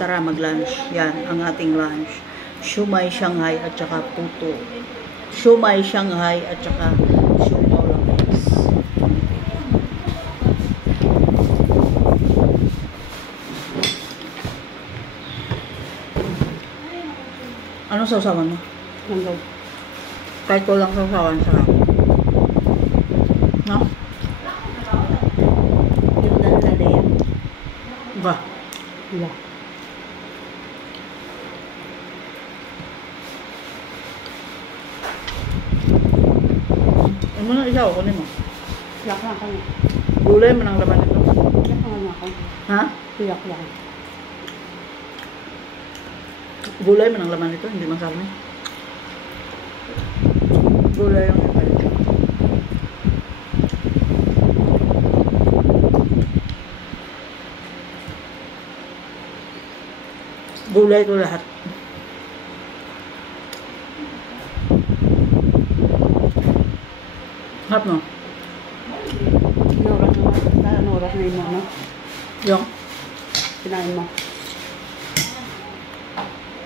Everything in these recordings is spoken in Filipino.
Tara, mag-lunch. Yan, ang ating lunch. Siumay Shanghai at saka puto. Siumay Shanghai at saka siumaw lamis. Anong sausawan mo? Manggol. Kahit ko lang sausawan, sarap. No? Yung dalala yan. Ba? Wala. Ano na isaw? Kunin mo. Yak lang kami. Gulay mo ng laman nito. Yak lang ako. Ha? Yak lang. Gulay mo ng laman nito, hindi masarap. Gulay lang yung palit. Gulay ko lahat. Harap mo. Noras na mo, no? Yung? Kinain mo.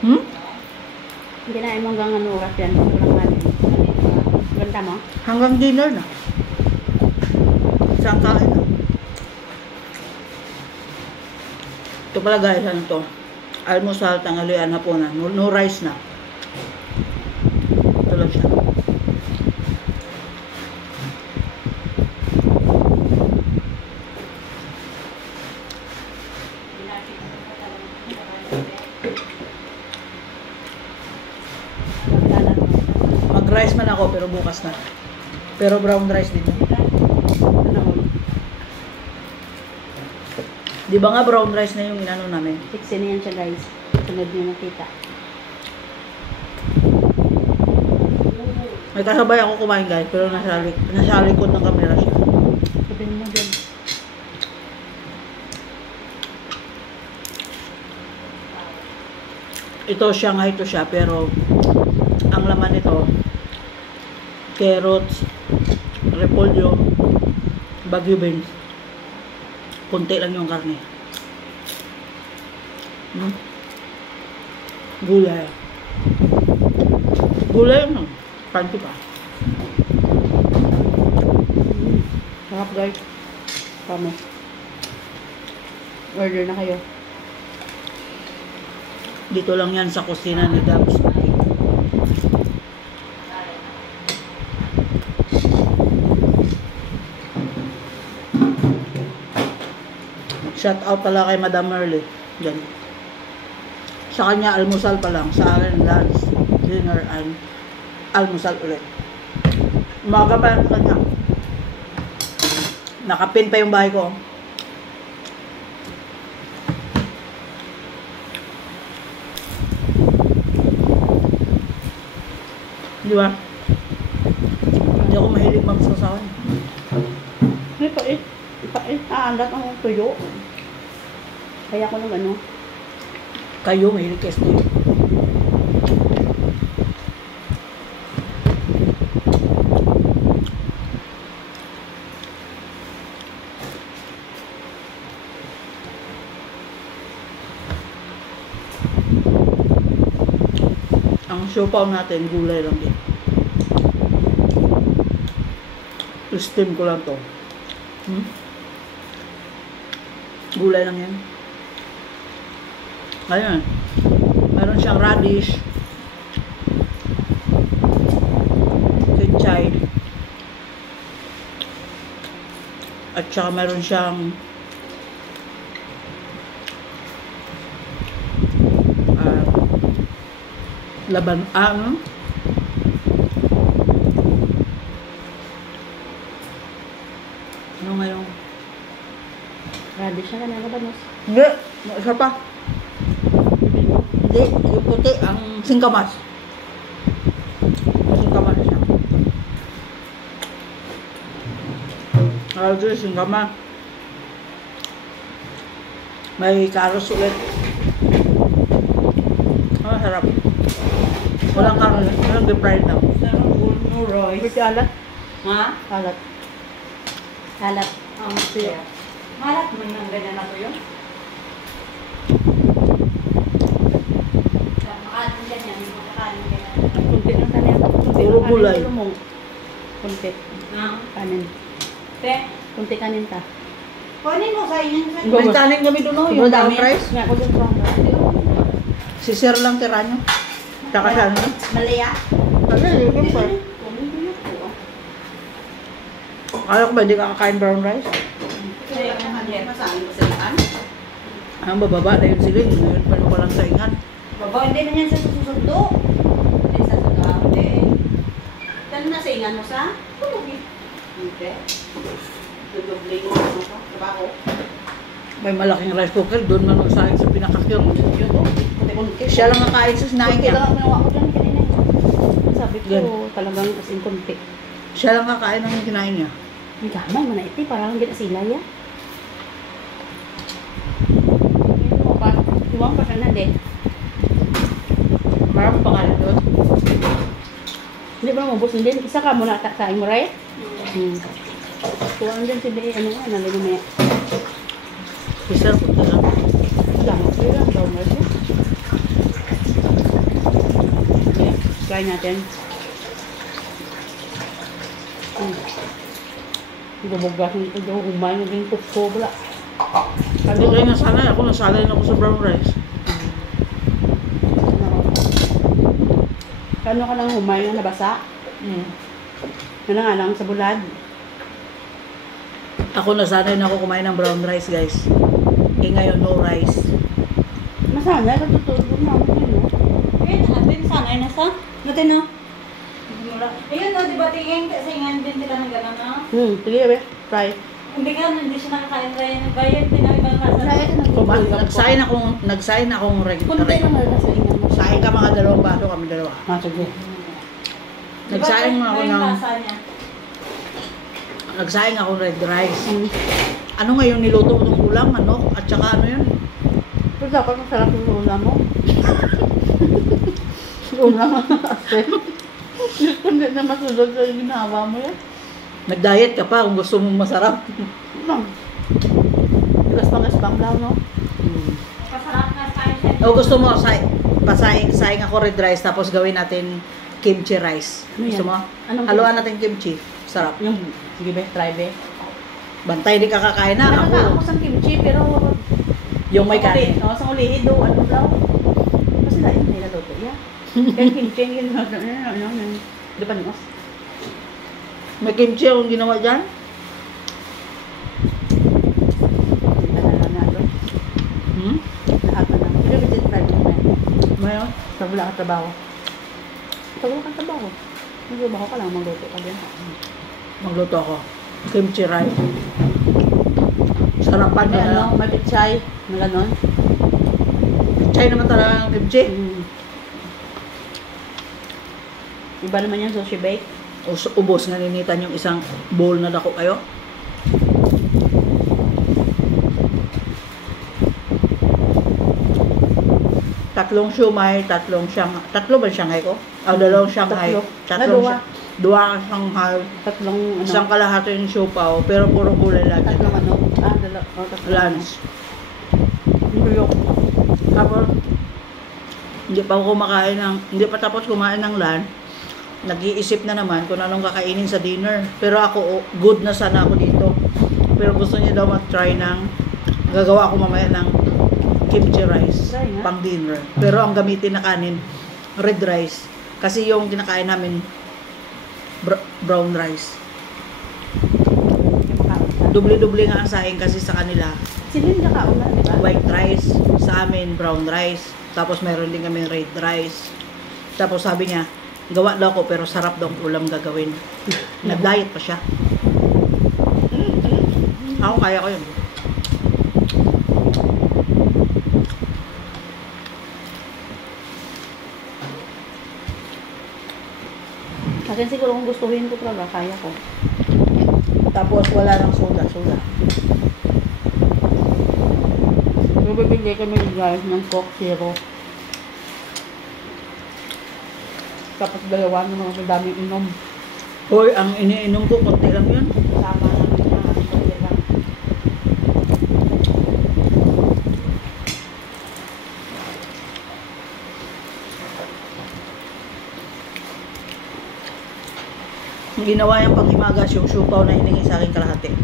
Hmm? Kinain mo hanggang oras yan. Walang mali. Ganda mo? Hanggang dinner na. Isang kain na. Ito pala guys, ano to? Almusal, tanghalian, hapunan. No rice na. Ito lang siya. Mag-rice man ako pero bukas na. Pero brown rice din yun. Di ba nga brown rice na yung inano namin? Fixin na yan siya guys. Sunod niyo nakita. May kasabay ako kumain guys pero nasa likod ng camera siya. Sabihin mo dyan. Ito Shanghai to siya pero ang laman nito carrots, repolyo, Baguio beans. Kunti lang yung karne. Gulay. Gulay ano? Panty pa. Sarap guys. Kami. Order na kayo. Dito lang yan sa kusina ni Dabs. Shout out pala kay Madam Merle. Yan. Sa kanya, almusal pa lang. Sa akin, lunch, dinner, and almusal ulit. Umaga pa yan sa kanya. Nakapin pa yung bahay ko. Di ba? Hindi ako mahilig magsasawan. Hindi pa eh. Aangat ang tuyo. Kaya ko nung ano. Kayo, mahilig kayo sa tuyo. Ang siopaw natin, gulay lang din. Steam ko lang to. Gulay lang yan. Ayun. Meron siyang radish. Kinchay. At saka meron siyang laban, ano? Ano ngayon? Radish na ka na kabanos. Hindi, isa pa. Hindi, yung puti, ang singkamas. Singkamas siya. Ito, singkamas. May karos ulit. Oh, sarap. Walang karos, walang deep-fried na. Sarap no rice. Pwede alat. Ha? Alat. Alat. Ang tuyo. Malat mo nang ganyan na tuyo? gulay. Ulo mo. Kunti. Kanin. Te, Kunti kanin ta. kunin mo sa inyo. May kanin kami doon, yung brown rice. Nga, ko yung brown rice. Si Sir lang tira nyo. Tsaka siya ano. Malaya. Ano yun pa? Kala ko ba hindi ka kakain brown rice? Masabi ko sa ikan. Ang bababa na yun sila. Ngayon pa nung walang saingan. Baba, hindi na yan sa susundo. Hindi sa susundo. Hindi. Tanong na sa ingan mo sa? Tulugi. Hindi. Dudubling mo sa trabaho. May malaking rice cooker. Doon man magsaing sa pinakakir. Yun o. Kunti-kunti. Siya lang kakain sa sinaing Kunti niya. lang ang ginawa ko dyan kanina. Sabi ko, Yan. talagang as in kunti. Siya lang kakain ng kinain niya. Ang gamay, manaiti, parang gina sila ya. Iwang pa siya na din. Marami pa kanin doon. Hindi ba mabos din? Isa ka muna sa mo, right? Kuhaan din si Day, ano nga, nalino mo yan. Si Sir, punta lang. Damo ko yun, brown rice yun. Okay, try natin. Gumugas nito, humay na din kukso, wala. Hindi kayo nasanay. Ako nasanay na ako sa brown rice. Kano ka lang humay na nabasa? Ano nga lang sa bulad. Ako nasanay na ako kumain ng brown rice, guys. Eh ngayon, no rice. Masana, katutulog mo ako yun, no? Ayun, atin sanay na sa? Natin no? Ayun no, di ba tingin sa ingan din sila ng gano'n no? Sige, be. Try. Hindi ka, hindi siya nakakain rin. Bayad din ang ibang kasa. Nagsain akong Kunti regular. lang na sa inyo mo. Sain ka mga dalawang baso, kami dalawa. Sige. Nagsaing ako Diba, ng lasa niya? nagsaing ako red rice. Ano ngayon niluto ko ng ulam, manok, at saka ano yun? Pero dapat masarap yung ulam mo. Ulam mo na kasi. Hindi na masulog sa ginawa mo yan. Nag-diet ka pa kung gusto mong masarap. Gaspang-gaspang lang, no? Masarap na kain siya. O gusto mo, saing ako red rice, tapos gawin natin kimchi rice. Ano Gusto yan? mo? Anong Haluan natin kimchi. Sarap. Yung, sige be, try be. Bantay di ka kakain na. Nakaka Ako, ako sa kimchi, pero... yung may kanin. Oo, sa ulihin do, ano daw? Kasi dahil hindi natuto, yeah. Kaya kimchi, yung di ba niyos? May kimchi akong ginawa dyan. Hmm? Lahat na lang. Pero visit try mo na. Mayroon. Sa wala ka trabaho. Sa wala ka trabaho. Nagtrabaho ka lang, magluto ka din. Magluto ako. Kimchi rice. Sarapan May na ano, lang. may pichay, may ganon. Chay naman talaga ang kimchi. Iba naman yung sushi bake. Ubos nga ninitan yung isang bowl na dako kayo. Tatlong siumay, tatlo ba Shanghai ko? Dalawang Shanghai. Tatlo. Dua Shanghai. Tatlong ano. Isang kalahati yung siupaw, pero puro kulay lang. Tatlong ano. Tatlong Lunch. Bulok. Tapos, hindi pa tapos kumain ng lunch. Nag-iisip na naman kung anong kakainin sa dinner. Pero ako, good na sana ako dito. Pero gusto niya daw mag-try gagawa ako mamaya ng kimchi rice Try nga. pang dinner. Pero ang gamitin na kanin, red rice. Kasi yung kinakain namin, brown rice. Dubli-dubli nga ang saing kasi sa kanila. Sila yung nakauna, di ba? White rice, sa amin brown rice. Tapos meron din kami red rice. Tapos sabi niya, gawa daw ko pero sarap daw ang ulam gagawin. Nag-diet pa siya. Ako kaya ko yun. Kasi siguro kung gustuhin ko talaga, kaya ko. Tapos wala nang soda. Pero bibigay kami guys ng Coke Zero. Tapos dalawa ng mga madaming inom. Hoy, ang iniinom ko, konti lang yun. Sama namin na konti lang. Ginawa niyang panghimagas yung siupaw na hiningi sa akin kalahati.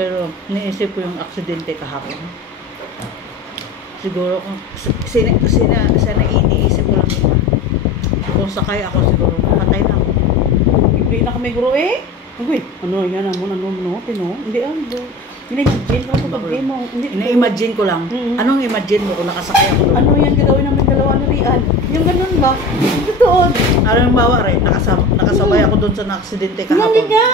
Pero niisip ko yung aksidente kahapon. Siguro kung sana iniisip ko lang ito. Kung sakay ako siguro, patay na ako. Ibig na kami guro eh. Uy, ano yan ano, tino? Hindi ini-imagine ko sa pag mo. Ina-imagine ko lang. Anong imagine mo kung nakasakay ako doon? Ano yan gagawin namin dalawa na riyan? Yung ganun ba? Totoo. Anong bawa rin? Nakasabay ako doon sa na-aksidente Yung kahapon. nga.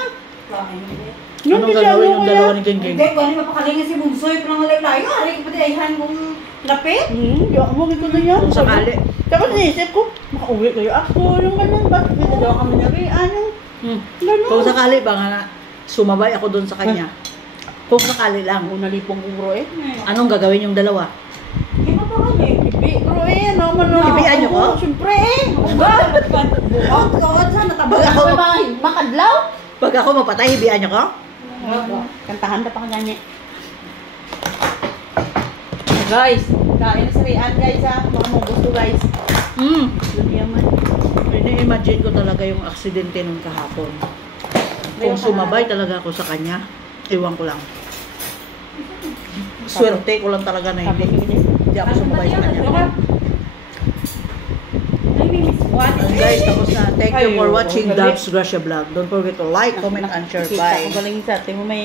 Anong gagawin yung dalawa ni Genggeng? Hindi, kung ano mapakalingan si Bugsoy, parang layo. Hari ko pati ayhan kong lapit. Di ako mo ko na yan. Kung sakali. Tapos naisip ko, makauwi kayo ako. Yung ganun ba? Dito daw kami na riyan. Ganun. Kung sakali ba nga na sumabay ako doon sa kanya. Kung sakali lang. Ako nalipong ko bro eh. Anong gagawin yung dalawa? Hindi pa pa kami. Ibi bro eh. Ano man no. Ibian niyo ko? Siyempre eh. Buot, buot, sana Pag tabag ako, Makadlaw. pag ako mapatay, hibian niyo ko? Kantahan na pa ka ganyan. Guys, kain na sa riyan guys ha. Baka mo gusto guys. Yun yaman. Ini-imagine ko talaga yung aksidente nung kahapon. Kung sumabay talaga ako sa kanya, iwan ko lang. Swerte ko lang talaga na hindi ako sumabay sa kanya. And guys, tapos na. Thank you for watching Dabs Gracia Vlog. Don't forget to like, comment, and share. Bye. Kita ko galing sa atin mo may